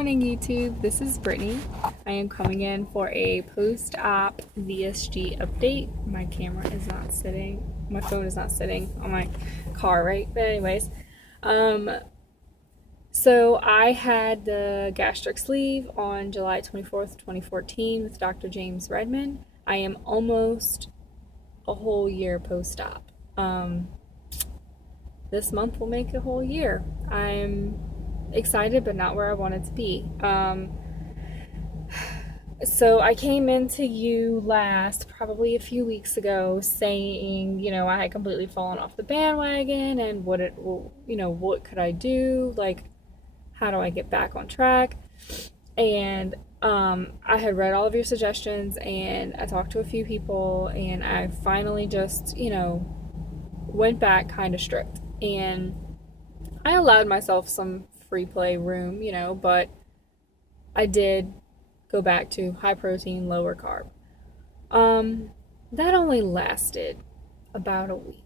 morning, YouTube. This is Brittany. I am coming in for a post-op VSG update. My phone is not sitting on my car, right? But anyways, so I had the gastric sleeve on July 24th, 2014 with Dr. James Redman. I am almost a whole year post-op. This month will make a whole year. I'm excited, but not where I wanted to be. So I came into you last, probably a few weeks ago, saying, I had completely fallen off the bandwagon and what could I do? Like, how do I get back on track? And I had read all of your suggestions and I talked to a few people and I finally just, went back kind of strict. And I allowed myself some free play room, but I did go back to high protein, lower carb. That only lasted about a week.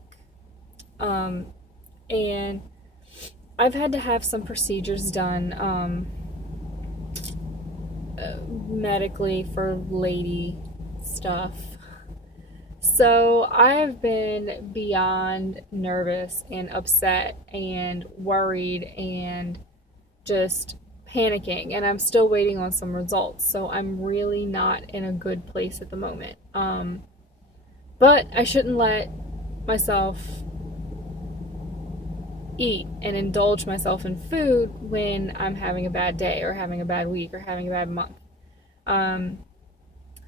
And I've had to have some procedures done medically for lady stuff. So I've been beyond nervous and upset and worried and just panicking, and I'm still waiting on some results. So I'm really not in a good place at the moment. But I shouldn't let myself eat and indulge myself in food when I'm having a bad day or having a bad week or having a bad month.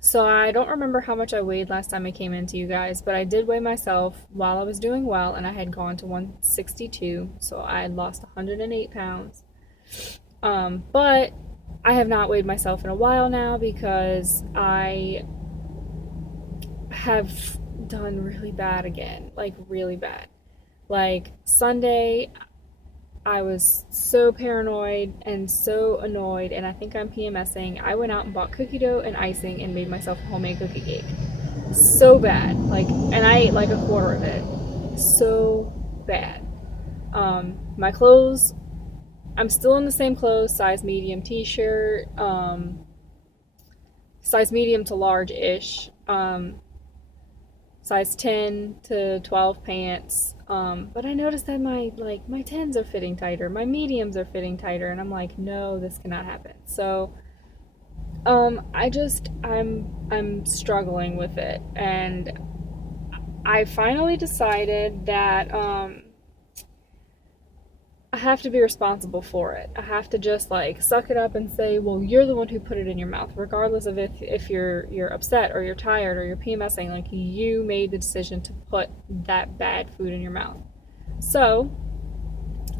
So I don't remember how much I weighed last time I came into you guys, but I did weigh myself while I was doing well, and I had gone to 162, so I had lost 108 pounds. But I have not weighed myself in a while now because I have done really bad again, like really bad. Like Sunday, I was so paranoid and so annoyed, and I think I'm PMSing. I went out and bought cookie dough and icing and made myself a homemade cookie cake. So bad. And I ate like a quarter of it. So bad. My clothes, I'm still in the same clothes, size medium t-shirt, size medium to large-ish, size 10 to 12 pants. But I noticed that my 10s are fitting tighter, my mediums are fitting tighter, and I'm like, no, this cannot happen. So, I'm struggling with it, and I finally decided that, I have to be responsible for it. I have to just suck it up and say, well, you're the one who put it in your mouth, regardless of if you're upset or you're tired or you're PMSing. You made the decision to put that bad food in your mouth. So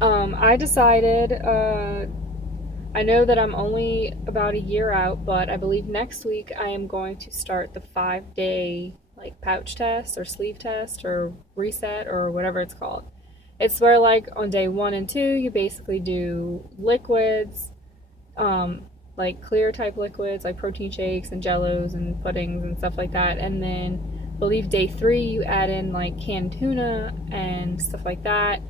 I decided, I know that I'm only about a year out, but I believe next week I am going to start the 5-day pouch test or sleeve test or reset or whatever it's called. It's where on day 1 and 2 you basically do liquids, clear type liquids like protein shakes and jellos and puddings and stuff like that, and then I believe day 3 you add in canned tuna and stuff like that.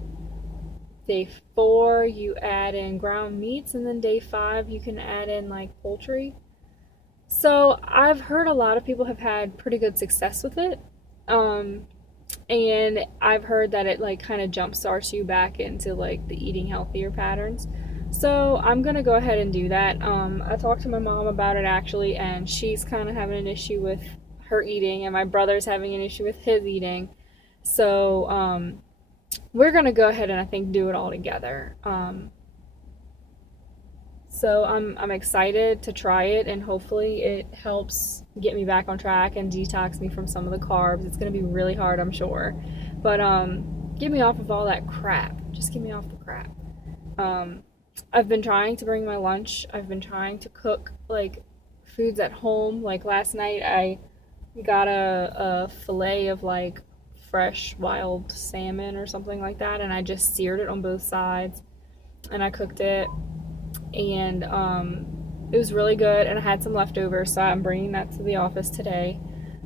Day 4 you add in ground meats, and then day 5 you can add in poultry. So I've heard a lot of people have had pretty good success with it. And I've heard that it kind of jump starts you back into the eating healthier patterns. So I'm gonna go ahead and do that. I talked to my mom about it actually, and she's kind of having an issue with her eating, and my brother's having an issue with his eating. So we're gonna go ahead and I think do it all together. So I'm excited to try it, and hopefully it helps get me back on track and detox me from some of the carbs. It's going to be really hard, I'm sure. But get me off of all that crap. Just get me off the crap. I've been trying to bring my lunch. I've been trying to cook foods at home. Last night I got a fillet of fresh wild salmon or something like that, and I just seared it on both sides and I cooked it. And it was really good, and I had some leftovers, so I'm bringing that to the office today.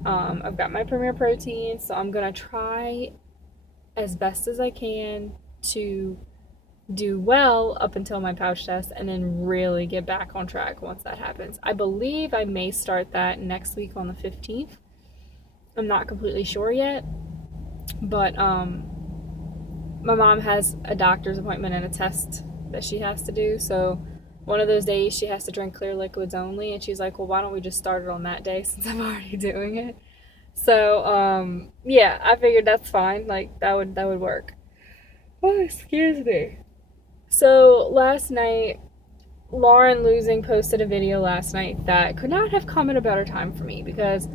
I've got my Premier Protein, so I'm gonna try as best as I can to do well up until my pouch test and then really get back on track once that happens. I believe I may start that next week on the 15th. I'm not completely sure yet, but my mom has a doctor's appointment and a test that she has to do, so one of those days she has to drink clear liquids only, and she's like, well, why don't we just start it on that day since I'm already doing it? So yeah, I figured that's fine, like that would work. Oh, excuse me. So last night, Lauren Losing posted a video last night that could not have come at a better time for me because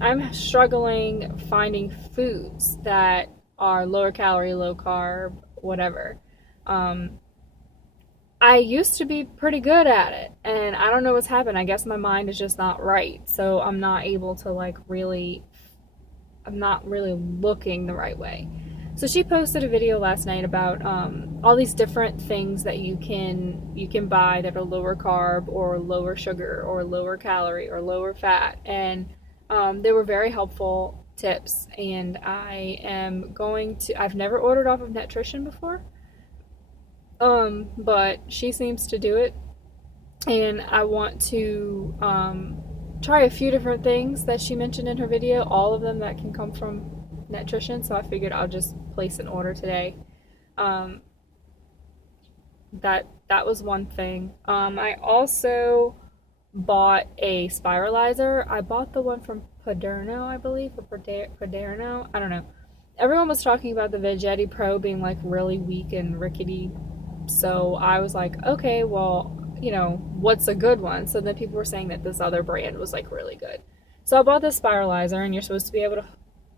I'm struggling finding foods that are lower calorie, low carb, whatever. I used to be pretty good at it, and I don't know what's happened. I guess my mind is just not right, so I'm not able to I'm not really looking the right way. So she posted a video last night about all these different things that you can buy that are lower carb or lower sugar or lower calorie or lower fat, and they were very helpful tips. And I've never ordered off of Nutrition before, but she seems to do it, and I want to try a few different things that she mentioned in her video, all of them that can come from Nutrition, so I figured I'll just place an order today. That was one thing. I also bought a spiralizer. I bought the one from Paderno, I believe, or Paderno. I don't know. Everyone was talking about the Veggetti Pro being like really weak and rickety, so I was like, okay, well, what's a good one? So then people were saying that this other brand was like really good. So I bought this spiralizer, and you're supposed to be able to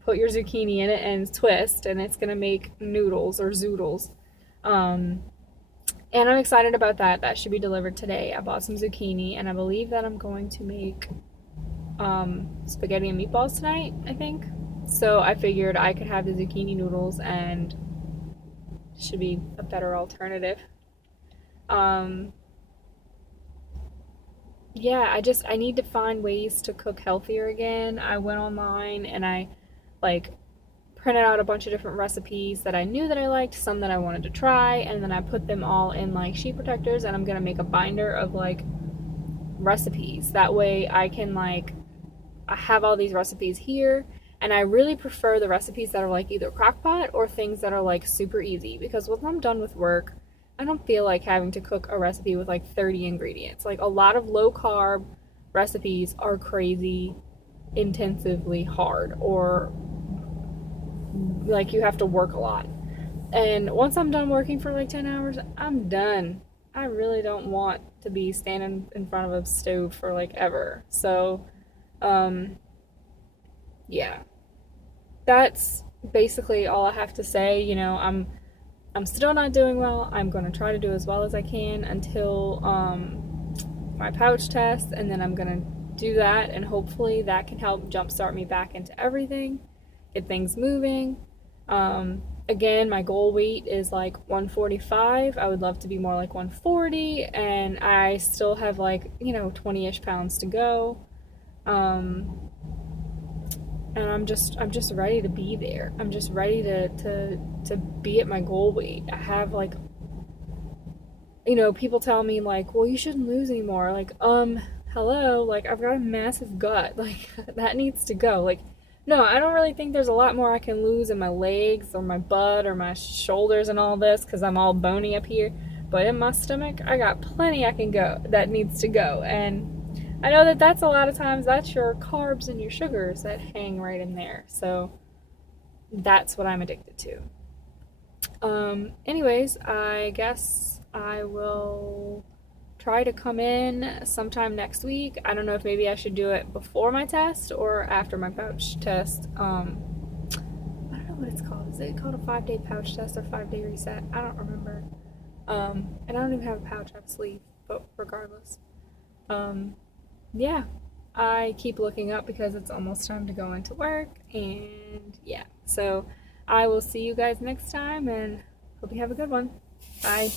put your zucchini in it and twist, and it's gonna make noodles or zoodles. And I'm excited about that. That should be delivered today. I bought some zucchini, and I believe that I'm going to make spaghetti and meatballs tonight, I think. So I figured I could have the zucchini noodles, and it should be a better alternative. Yeah, I need to find ways to cook healthier again. I went online and I like printed out a bunch of different recipes that I knew that I liked, some that I wanted to try, and then I put them all in like sheet protectors, and I'm gonna make a binder of like recipes. That way I can I have all these recipes here, and I really prefer the recipes that are like either crockpot or things that are like super easy, because when I'm done with work, I don't feel like having to cook a recipe with like 30 ingredients. Like a lot of low carb recipes are crazy intensively hard, or like you have to work a lot. And once I'm done working for like 10 hours, I'm done. I really don't want to be standing in front of a stove for like ever. So, yeah. That's basically all I have to say. I'm still not doing well. I'm going to try to do as well as I can until my pouch test, and then I'm going to do that, and hopefully that can help jumpstart me back into everything, get things moving. Again, my goal weight is like 145. I would love to be more like 140, and I still have 20-ish pounds to go. And I'm just ready to be there. I'm just ready to be at my goal weight. I have people tell me well, you shouldn't lose anymore. Hello, I've got a massive gut. That needs to go. No, I don't really think there's a lot more I can lose in my legs or my butt or my shoulders and all this, because I'm all bony up here. But in my stomach, I got plenty that needs to go. And I know that that's a lot of times, that's your carbs and your sugars that hang right in there. So that's what I'm addicted to. Anyways, I guess I will try to come in sometime next week. I don't know if maybe I should do it before my test or after my pouch test. I don't know what it's called. Is it called a 5-day pouch test or 5-day reset? I don't remember. And I don't even have a pouch, I have a sleeve, but regardless. Yeah, I keep looking up because it's almost time to go into work, and yeah, so I will see you guys next time, and hope you have a good one. Bye.